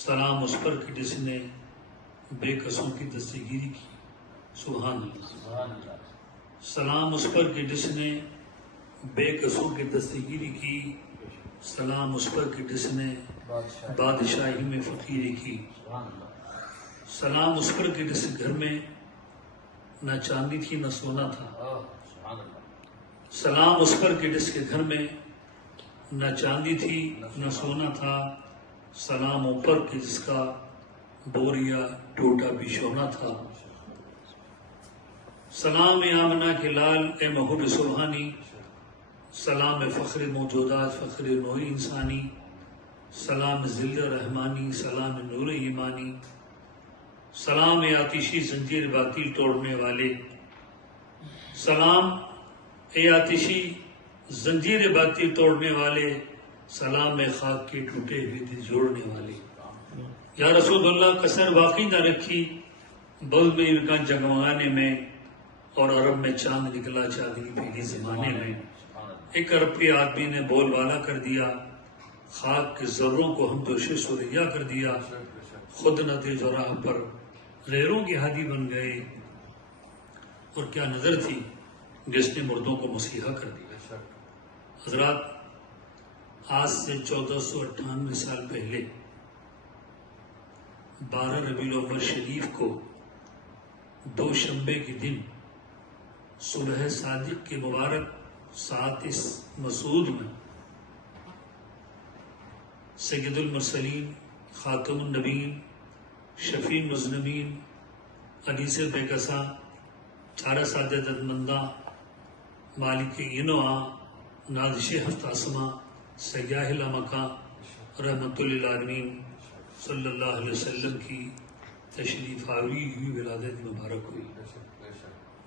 سلام اس پر کہ جس نے بے کسوں کی دستگیری کی. سبحان اللہ. سلام اس پر کہ جس نے بے کسوں کی دستگیری کی. سلام اس پر کہ جس نے بادشاہی میں فقیری کی. سلام اس پر کہ جس گھر میں نہ چاندی تھی نہ سونا تھا. سلام اس پر کہ جس کے گھر میں نہ چاندی تھی نہ سونا تھا. سلام اوپر کہ جس کا بوریا ٹوٹا بھی شونا تھا. سلام آمنہ کے لال اے محب سبحانی. سلام فخر موجودات فخر نوع انسانی. سلام ذل رحمانی. سلام نور ایمانی. سلام آتشی زنجیر باطل توڑنے والے. سلام اے آتشی زنجیر باطل توڑنے والے. سلام خاک کے ٹوٹے ہوئے دل جوڑنے والے. یا رسول اللہ کسر واقعی نہ رکھی بل میں ان کا جگمگانے میں. اور عرب میں چاند نکلا چاندنی پہلی زمانے میں. ایک عرب کے آدمی نے بول بالا کر دیا. خاک کے ذروں کو ہم دوش سوریا کر دیا. خود نہ تھے جو راہ پر غیروں کی ہادی بن گئے. اور کیا نظر تھی جس نے مردوں کو مسیحا کر دیا. حضرات آج سے 1498 سال پہلے 12 ربیع الاول شریف کو دوشنبے کے دن صبح صادق کے مبارک ساعت اس مسعود میں سید المرسلین خاتم النبیین شفیع المذنبین انیس بے کساں چارہ سعادت مندہ مالک انواع نازش ہفت آسماں سیاح لامکاں رحمت للعالمین صلی اللہ علیہ وسلم کی تشریف آوری ہوئی ولادت مبارک ہوئی.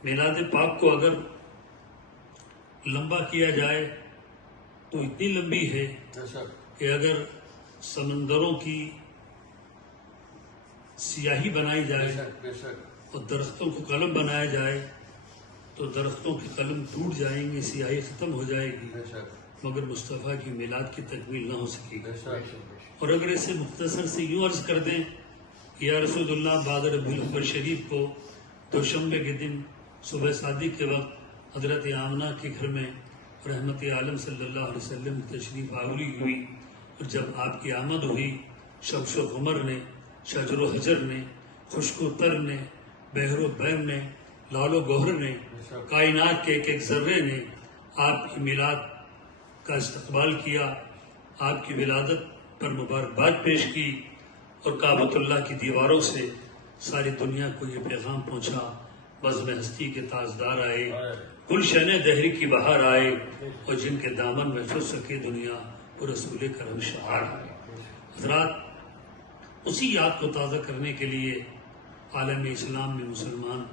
میلاد پاک کو اگر لمبا کیا جائے تو اتنی لمبی ہے کہ اگر سمندروں کی سیاہی بنائی جائے اور درختوں کو قلم بنایا جائے تو درختوں کے قلم ٹوٹ جائیں گے, سیاہی ختم ہو جائے گی, مگر مصطفیٰ کی میلاد کی تکمیل نہ ہو سکے گی. اور اگر اسے مختصر سے یوں عرض کر دیں کہ یا رسول اللہ 12 ربیع الاول شریف کو دوشنبے کے دن صبح صادق کے وقت حضرت آمنہ کے گھر میں رحمت عالم صلی اللہ علیہ وسلم کی تشریف آوری ہوئی. اور جب آپ کی آمد ہوئی شمس و قمر نے, شجر و حجر نے, خشک و تر نے, بحر و بحر نے, لال و گوہر نے, کائنات کے ایک ایک ذرے نے آپ کی میلاد کا استقبال کیا, آپ کی ولادت پر مبارکباد پیش کی. اور کعبۃ اللہ کی دیواروں سے ساری دنیا کو یہ پیغام پہنچا بزم ہستی کے تاجدار آئے, گلشن دہری کی بہار آئے, اور جن کے دامن میں چھو سکے دنیا وہ رسول کرم شعار آئے. حضرات اسی یاد کو تازہ کرنے کے لیے عالم اسلام میں مسلمان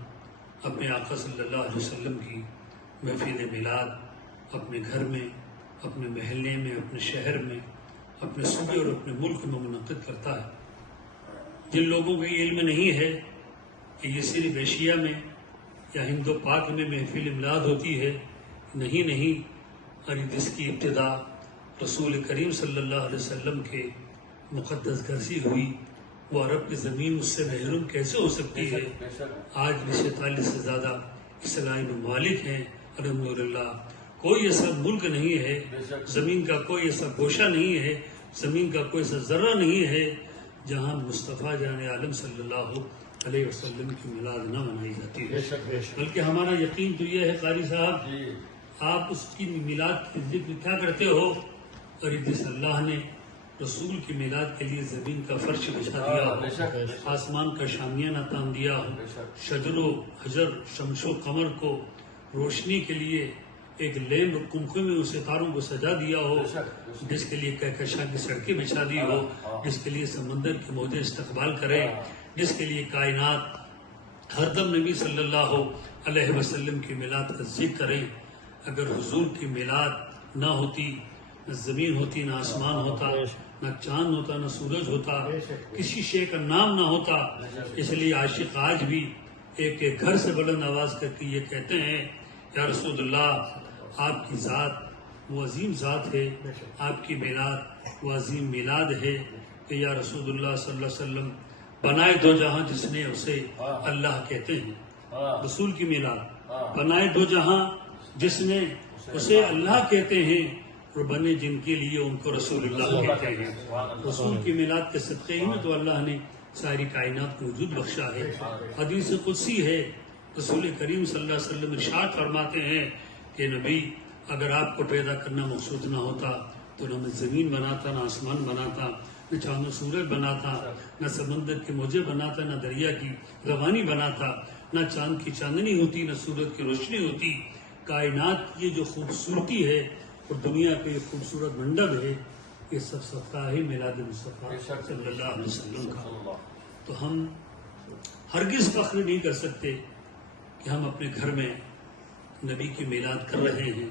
اپنے آقا صلی اللہ علیہ وسلم کی محفل میلاد اپنے گھر میں, اپنے محلے میں, اپنے شہر میں, اپنے صوبے اور اپنے ملک میں منعقد کرتا ہے. جن لوگوں کو یہ علم نہیں ہے کہ یہ صرف ایشیا میں یا ہند و پاک میں محفل میلاد ہوتی ہے, نہیں, اور جس کی ابتدا رسول کریم صلی اللہ علیہ وسلم کے مقدس گھر سے ہوئی, وہ عرب کی زمین اس سے محروم کیسے ہو سکتی ہے. آج بھی 47 سے زیادہ اسلامی ممالک ہیں الحمدللہ. کوئی ایسا ملک نہیں ہے, زمین کا کوئی ایسا گوشہ نہیں ہے, زمین کا کوئی ایسا ذرہ نہیں ہے جہاں مصطفیٰ جان عالم صلی اللہ علیہ وسلم کی میلاد نہ منائی جاتی ہے. بلکہ ہمارا یقین تو یہ ہے قاری صاحب آپ اس کی میلاد کی ذکر کیا کرتے ہو, اور جس اللہ نے رسول کی میلاد کے لیے زمین کا فرش بچھا دیا ہو, آسمان کا شامیانہ تان دیا ہو, شجر و حجر شمس و قمر کو روشنی کے لیے ایک لیمب کنکھوں میں ستاروں کو سجا دیا ہو, جس کے لیے کہکشاں کی سڑکیں بچھا دی ہو, جس کے لیے سمندر کے موجیں استقبال کرے, جس کے لیے کائنات ہر دم نبی صلی اللہ علیہ وسلم کی میلاد کا ذکر کریں. اگر حضور کی میلاد نہ ہوتی, نہ زمین ہوتی, نہ آسمان ہوتا, نہ چاند ہوتا, نہ سورج ہوتا, کسی شے کا نام نہ ہوتا. اس لیے عاشق آج بھی ایک ایک گھر سے بلند آواز کر کے یہ کہتے ہیں یا رسول اللہ آپ کی ذات وہ عظیم ذات ہے, آپ کی میلاد وہ عظیم میلاد ہے کہ یا رسول اللہ صلی اللہ علیہ وسلم بنائے دو جہاں جس نے اسے اللہ کہتے ہیں. رسول کی میلاد بنائے دو جہاں جس نے اسے اللہ کہتے ہیں اور بنے جن کے لیے ان کو رسول اللہ کہتے ہیں. رسول کی میلاد کے صدقے ہی میں تو اللہ نے ساری کائنات کو وجود بخشا ہے. حدیث قدسی ہے، رسول کریم صلی اللہ علیہ وسلم ارشاد فرماتے ہیں کہ نبی اگر آپ کو پیدا کرنا مقصود نہ ہوتا تو نہ میں زمین بناتا، نہ آسمان بناتا، نہ چاند و سورج بناتا، نہ سمندر کے موجے بناتا، نہ دریا کی روانی بناتا، نہ چاند کی چاندنی ہوتی، نہ سورج کی روشنی ہوتی. کائنات کی یہ جو خوبصورتی ہے اور دنیا کا یہ خوبصورت منڈپ ہے، یہ سب صدقہ ہے میلاد مصطفیٰ صلی اللہ علیہ وسلم کا. تو ہم ہرگز فخر نہیں کر سکتے کہ ہم اپنے گھر میں نبی کی میلاد کر رہے ہیں،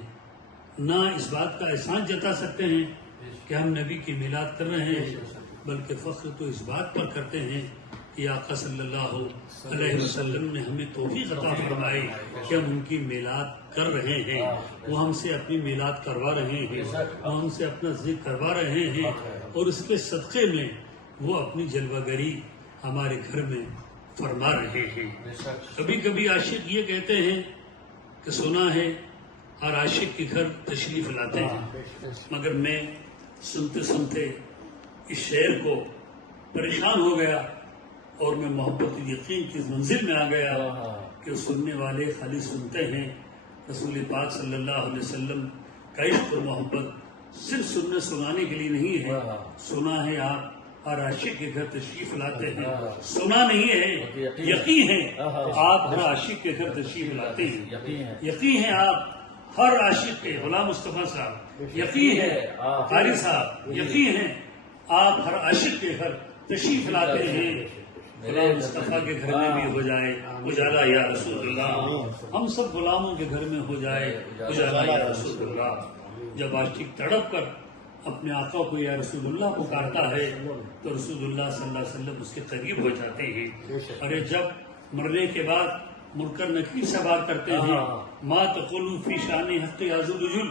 نہ اس بات کا احسان جتا سکتے ہیں کہ ہم نبی کی میلاد کر رہے ہیں، بلکہ فخر تو اس بات پر کرتے ہیں کہ آقا صلی اللہ علیہ وسلم نے ہمیں توفیق عطا فرمائی کہ ہم ان کی میلاد کر رہے ہیں. وہ ہم سے اپنی میلاد کروا رہے ہیں، وہ ہم سے اپنا ذکر کروا رہے ہیں، اور اس کے صدقے میں وہ اپنی جلوہ گری ہمارے گھر میں فرما رہے ہیں. کبھی کبھی عاشق یہ کہتے ہیں کہ سنا ہے ہر عاشق کے گھر تشریف لاتے ہیں، مگر میں سنتے سنتے اس شعر کو پریشان ہو گیا اور میں محبت یقین کی منزل میں آ گیا کہ سننے والے خالی سنتے ہیں. رسول پاک صلی اللہ علیہ وسلم کا عشق اور محبت صرف سننے سنانے کے لیے نہیں ہے. سنا ہے آپ ہر عاشق کے گھر تشریف لاتے ہیں، سنا نہیں ہے، یقین ہے آپ ہر عاشق کے گھر تشریف لاتے ہیں. یقین ہے آپ ہر عاشق کے غلام مصطفیٰ صاحب، یقین ہے قاری صاحب، یقین ہے آپ ہر عاشق کے گھر تشریف لاتے ہیں. غلام مصطفیٰ کے گھر میں بھی ہو جائے اجالا یا رسول اللہ، ہم سب غلاموں کے گھر میں ہو جائے اجالا یا رسول اللہ. جب عاشق تڑپ کر اپنے آقا کو یا رسول اللہ پکارتا ہے تو رسول اللہ صلی اللہ علیہ وسلم اس کے قریب ہو جاتے ہیں. اور جب مرنے کے بعد منکر نکیر سے بات کرتے ہیں، ما تقولوا فی شان حق یاز الرجل،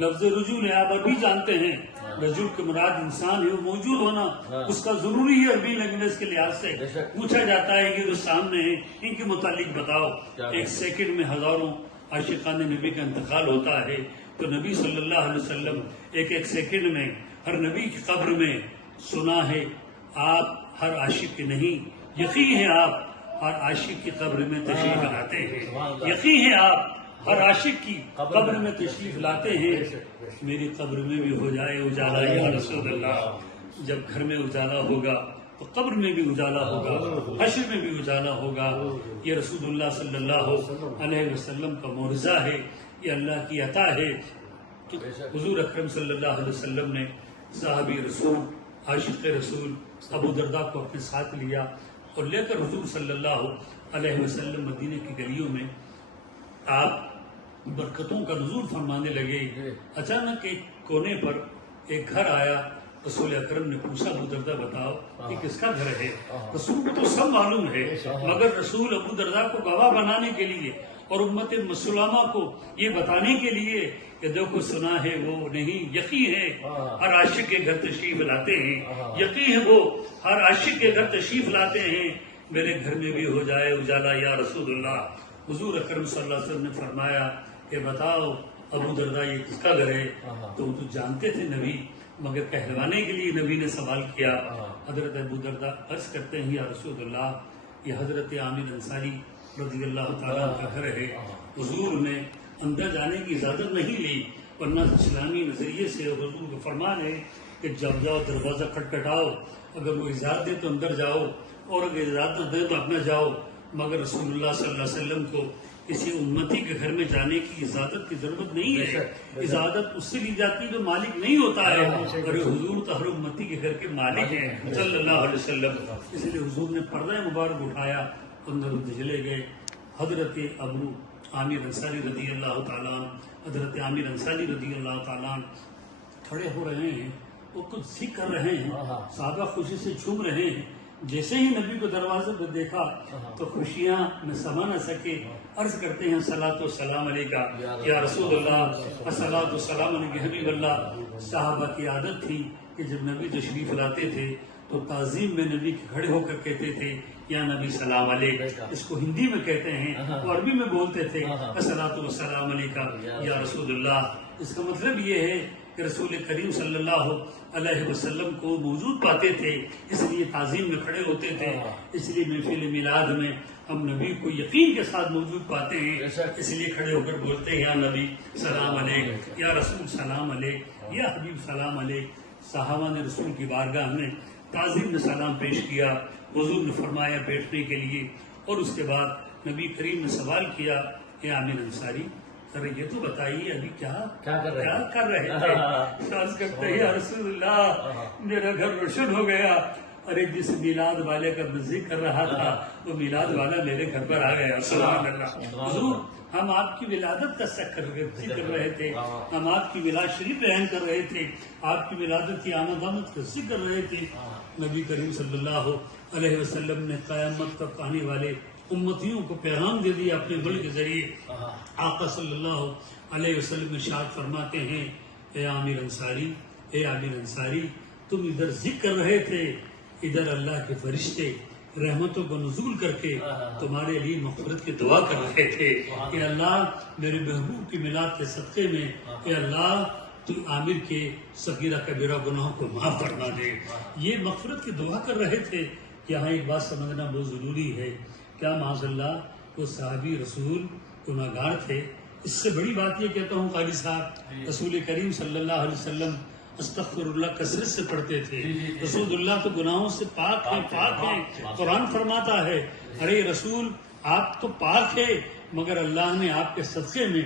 لفظ رجول آپ عربی جانتے ہیں، رجل کے مراد انسان ہے، وہ موجود ہونا اس کا ضروری ہے. عربی لینگویج کے لحاظ سے پوچھا جاتا ہے کہ جو سامنے ہیں ان کے متعلق بتاؤ. ایک سیکنڈ میں ہزاروں عاشقان نبی کا انتقال ہوتا ہے، تو نبی صلی اللہ علیہ وسلم ایک ایک سیکنڈ میں ہر نبی کی قبر میں سنا ہے آپ ہر عاشق کے نہیں، یقین ہے آپ ہر عاشق کی قبر میں تشریف لاتے ہیں، یقین ہے آپ ہر عاشق کی قبر میں تشریف لاتے ہیں. میری قبر میں بھی ہو جائے اجالا یا رسول اللہ. جب گھر میں اجالا ہوگا تو قبر میں بھی اجالا ہوگا، حشر میں بھی اجالا ہوگا. یہ رسول اللہ صلی اللہ علیہ وسلم کا معجزہ ہے، یہ اللہ کی عطا ہے. حضور اکرم صلی اللہ علیہ وسلم نے صحابی رسول عاشق رسول ابو درداء کو اپنے ساتھ لیا اور لے کر حضور صلی اللہ علیہ وسلم مدینے کی گلیوں میں آپ برکتوں کا نزول فرمانے لگے. اچانک ایک کونے پر ایک گھر آیا. رسول اکرم نے پوچھا ابو درداء بتاؤ کہ کس کا گھر ہے؟ رسول کو تو سب معلوم ہے، مگر رسول ابو درداء کو گواہ بنانے کے لیے اور امت مسلمہ کو یہ بتانے کے لیے کہ دیکھو سنا ہے وہ نہیں، یقین ہے ہر عاشق کے گھر تشریف لاتے ہیں، یقین ہے وہ ہر عاشق کے گھر تشریف لاتے ہیں. میرے گھر میں بھی ہو جائے اجالا یا رسول اللہ. حضور اکرم صلی اللہ علیہ وسلم نے فرمایا کہ بتاؤ ابو درداء یہ کس کا گھر ہے؟ تو وہ تو جانتے تھے نبی، مگر کہلوانے کے لیے نبی نے سوال کیا. حضرت ابو درداء عرض کرتے ہیں یا رسول اللہ یہ حضرت عامر انصاری رضی اللہ تعالیٰ کا گھر ہے. حضور نے اندر جانے کی اجازت نہیں لی، ورنہ اسلامی نظریے سے حضور کا فرمان ہے کہ جب جاؤ دروازہ کھٹکھٹاؤ، اگر وہ اجازت دے تو اندر جاؤ اور اگر اجازت نہ دے تو اپنا جاؤ. مگر رسول اللہ صلی اللہ علیہ وسلم کو کسی امتی کے گھر میں جانے کی اجازت کی ضرورت نہیں ہے. اجازت اس سے لی جاتی جو مالک نہیں ہوتا ہے، اور حضور تو ہر امتی کے گھر کے مالک ہیں صلی اللہ علیہ وسلم. اس لیے حضور نے پردہ مبارک اٹھایا، اندر چلے گئے. حضرت ابو عامر انصاری رضی اللہ تعالیٰ، حضرت عامر انصاری رضی اللہ تعالیٰ کھڑے ہو رہے ہیں، وہ کچھ ذکر کر رہے ہیں، صحابہ خوشی سے جھوم رہے ہیں. جیسے ہی نبی کو دروازے پہ دیکھا تو خوشیاں میں سما نہ سکے. عرض کرتے ہیں صلاۃ و سلام علیکہ یا رسول اللہ، صلاۃ و سلام علیکہ حبیب اللہ. صحابہ کی عادت تھی کہ جب نبی تشریف لاتے تھے تو تو تعظیم میں نبی کے کھڑے ہو کر کہتے تھے یا نبی سلام علیک. اس کو ہندی میں کہتے ہیں تو عربی میں بولتے تھے الصلاۃ والسلام علیکہ یا رسول اللہ. اس کا مطلب یہ ہے کہ رسول کریم صلی اللہ علیہ وسلم کو موجود پاتے تھے، اس لیے تعظیم میں کھڑے ہوتے تھے. اس لیے محفل میلاد میں ہم نبی کو یقین کے ساتھ موجود پاتے ہیں، اس لیے کھڑے ہو کر بولتے ہیں یا نبی سلام علیک، یا رسول سلام علیک، یا حبیب سلام علیک. صحابہ نے رسول کی بارگاہ میں تعظیم میں سلام پیش کیا. حضور نے فرمایا بیٹھنے کے لیے، اور اس کے بعد نبی کریم نے سوال کیا اے عامر انصاری، سر یہ تو بتائیے ابھی کیا کر رہے تھے؟ عرض کرتے ہیں یا رسول اللہ میرا گھر روشن ہو گیا، ارے جس میلاد والے کا میں ذکر کر رہا تھا وہ میلاد والا میرے گھر پر آ گیا. سبحان اللہ. حضور ہم آپ کی ولادت کا ذکر کر رہے تھے، ہم آپ کی ولادت شریف بیان کر رہے تھے، آپ کی ولادت کی آمد کا ذکر کر رہے تھے. نبی کریم صلی اللہ علیہ وسلم نے قیامت تک آنے والے امتیوں کو پیغام دے دیا اپنے بل کے ذریعے. آقا صلی اللہ علیہ وسلم ارشاد فرماتے ہیں اے عامر انصاری، اے عامر انصاری، تم ادھر ذکر کر رہے تھے، ادھر اللہ کے فرشتے رحمتوں کو نزول کر کے تمہارے لیے مغفرت کی دعا کر رہے تھے کہ اللہ میرے محبوب کی میلاد کے صدقے میں اے اللہ تو عامر کے صغیرہ کبیرہ گناہوں کو معاف فرما دے. یہ مغفرت کی دعا کر رہے تھے. یہاں ایک بات سمجھنا بہت ضروری ہے، کیا معاذ اللہ وہ صحابی رسول گناہگار تھے؟ اس سے بڑی بات یہ کہتا ہوں قاضی صاحب، رسول کریم صلی اللہ علیہ وسلم استغفر اللہ کثرت سے پڑھتے تھے. رسول اللہ تو گناہوں سے پاک ہیں. قرآن فرماتا ہے ارے رسول آپ تو پاک ہے، مگر اللہ نے آپ کے صدقے میں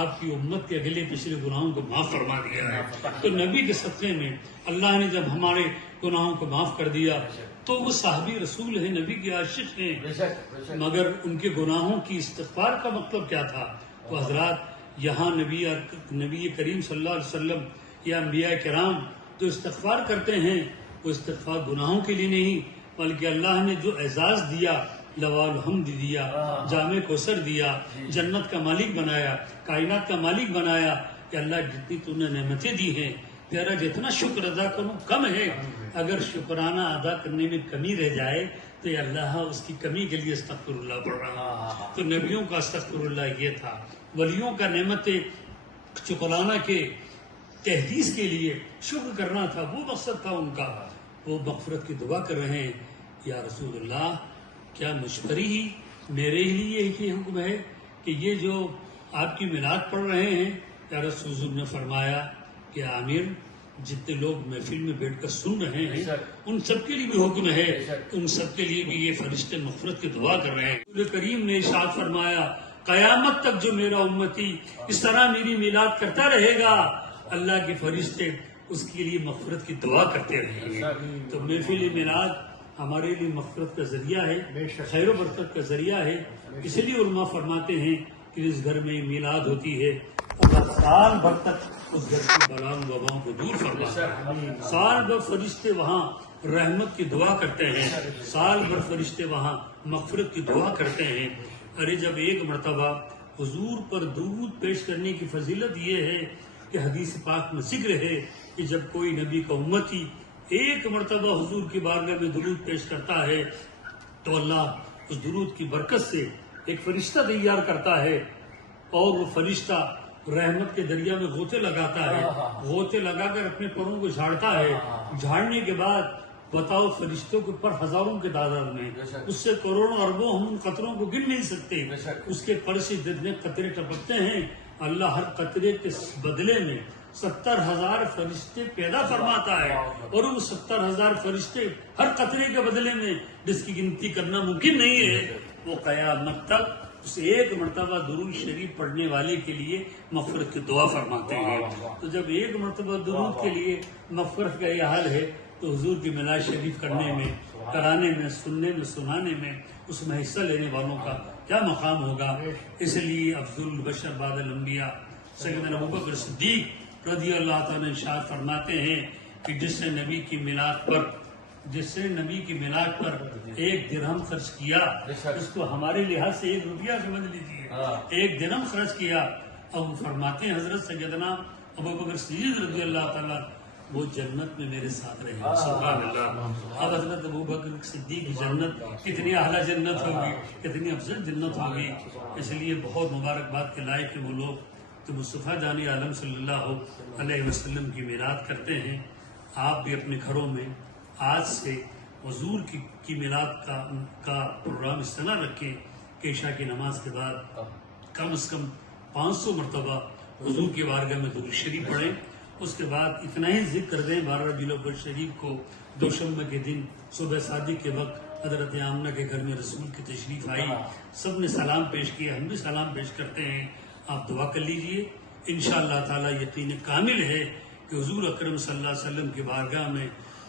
آپ کی امت کے اگلے پچھلے گناہوں کو معاف فرما دیا ہے. تو نبی کے صدقے میں اللہ نے جب ہمارے گناہوں کو معاف کر دیا تو وہ صحابی رسول ہیں، نبی کے عاشق ہیں، مگر ان کے گناہوں کی استغفار کا مطلب کیا تھا؟ تو حضرات یہاں نبی کریم صلی اللہ علیہ وسلم یا انبیاء کرام جو استغفار کرتے ہیں وہ استغفار گناہوں کے لیے نہیں، بلکہ اللہ نے جو اعزاز دیا، لواء الحمد دیا، جامع کوثر دیا، جنت کا مالک بنایا، کائنات کا مالک بنایا، کہ اللہ جتنی تو نے نعمتیں دی ہیں تیرا جتنا شکر ادا کروں کم ہے. اگر شکرانہ ادا کرنے میں کمی رہ جائے تو یہ اللہ اس کی کمی کے لیے استغفر اللہ پڑھ رہا. تو نبیوں کا استغفر اللہ یہ تھا، ولیوں کا نعمتیں شکرانہ کے تحدیث کے لیے شکر کرنا تھا، وہ مقصد تھا ان کا. وہ مغفرت کی دعا کر رہے ہیں یا رسول اللہ کیا مشکری ہی میرے ہی لیے یہ حکم ہے کہ یہ جو آپ کی میلاد پڑھ رہے ہیں؟ یا رسول اللہ نے فرمایا کہ عامر جتنے لوگ محفل میں بیٹھ کر سن رہے ہیں ان سب کے لیے بھی حکم ہے، ان سب کے لیے بھی یہ فرشتے مغفرت کی دعا کر رہے ہیں. رسول کریم نے ارشاد فرمایا قیامت تک جو میرا امتی اس طرح میری میلاد کرتا رہے گا اللہ کے فرشتے اس کے لیے مغفرت کی دعا کرتے رہیں گے. تو محفل میلاد ہمارے لیے مغفرت کا ذریعہ ہے، خیر و برکت کا ذریعہ ہے. اس لیے علماء فرماتے ہیں کہ اس گھر میں میلاد ہوتی ہے اللہ سال بھر تک اس گھر کی بلاؤں وباؤں کو دور فرماتا ہے. سال بھر فرشتے وہاں رحمت کی دعا کرتے ہیں، سال بھر فرشتے وہاں مغفرت کی دعا کرتے ہیں. ارے جب ایک مرتبہ حضور پر درود پیش کرنے کی فضیلت یہ ہے کہ حدیث پاک میں ذکر ہے کہ جب کوئی نبی کا امتی ایک مرتبہ حضور کی بارگاہ میں درود پیش کرتا ہے تو اللہ اس درود کی برکت سے ایک فرشتہ تیار کرتا ہے اور وہ فرشتہ رحمت کے دریا میں غوطے لگاتا ہے، غوطے لگا کر اپنے پروں کو جھاڑتا ہے. جھاڑنے کے بعد بتاؤ فرشتوں کے پر ہزاروں کے تعداد میں، اس سے کروڑوں اربوں ہم ان قطروں کو گن نہیں سکتے. اس کے پر سے جتنے قطرے ٹپکتے ہیں اللہ ہر قطرے کے بدلے میں 70,000 فرشتے پیدا فرماتا ہے، اور وہ 70,000 فرشتے ہر قطرے کے بدلے میں جس کی گنتی کرنا ممکن نہیں ہے وہ قیامت تک اس ایک مرتبہ درود شریف پڑھنے والے کے لیے مغفرت کی دعا فرماتے ہیں. تو جب ایک مرتبہ درود کے لیے مغفرت کا یہ حال ہے تو حضور کی میلاد شریف کرنے میں، کرانے میں، سننے میں، سنانے میں اس میں حصہ لینے والوں کا کیا مقام ہوگا. اس لیے افضل البشر بعد الانبیاء سیدنا ابوبکر صدیق رضی اللہ تعالیٰ ارشاد فرماتے ہیں کہ جس نے نبی کی میلاد پر 1 درہم خرچ کیا، اس کو ہمارے لحاظ سے 1 روپیہ سمجھ لیجیے، 1 درہم خرچ کیا. اب فرماتے ہیں حضرت سیدنا ابوبکر صدیق رضی اللہ تعالیٰ وہ جنت میں میرے ساتھ رہے گا۔ سبحان اللہ۔ اب حضرت ابوبکر صدیق کی جنت کتنی اعلیٰ جنت ہوگی، کتنی افضل جنت ہوگی۔ اس لیے بہت مبارکباد کے لائق ہیں وہ لوگ تو مصطفیٰ جان عالم صلی اللہ علیہ وسلم کی میلاد کرتے ہیں۔ آپ بھی اپنے گھروں میں آج سے حضور کی میلاد کا پروگرام اس طرح رکھیں کہ عشاء کی نماز کے بعد کم از کم 500 مرتبہ حضور کی بارگاہ میں درود شریف پڑھیں۔ اس کے بعد اتنا ہی ذکر دیں 12 ربیع الاول شریف کو دوشنبہ کے دن صبح صادق کے وقت حضرت آمنہ کے گھر میں رسول کی تشریف آئی، سب نے سلام پیش کیا، ہم بھی سلام پیش کرتے ہیں۔ آپ دعا کر لیجئے، انشاءاللہ تعالی یقین کامل ہے کہ حضور اکرم صلی اللہ علیہ وسلم کی بارگاہ میں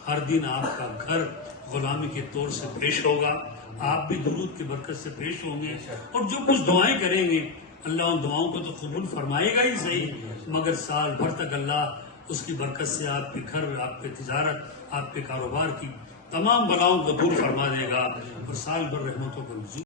ہر دن آپ کا گھر غلامی کے طور سے پیش ہوگا، آپ بھی درود کی برکت سے پیش ہوں گے، اور جو کچھ دعائیں کریں گے اللہ ان دعاؤں کو تو قبول فرمائے گا ہی صحیح، مگر سال بھر تک اللہ اس کی برکت سے آپ کے گھر، آپ کے تجارت، آپ کے کاروبار کی تمام بلاؤں کو دور فرما دے گا، اور سال بھر رحمتوں کا نزول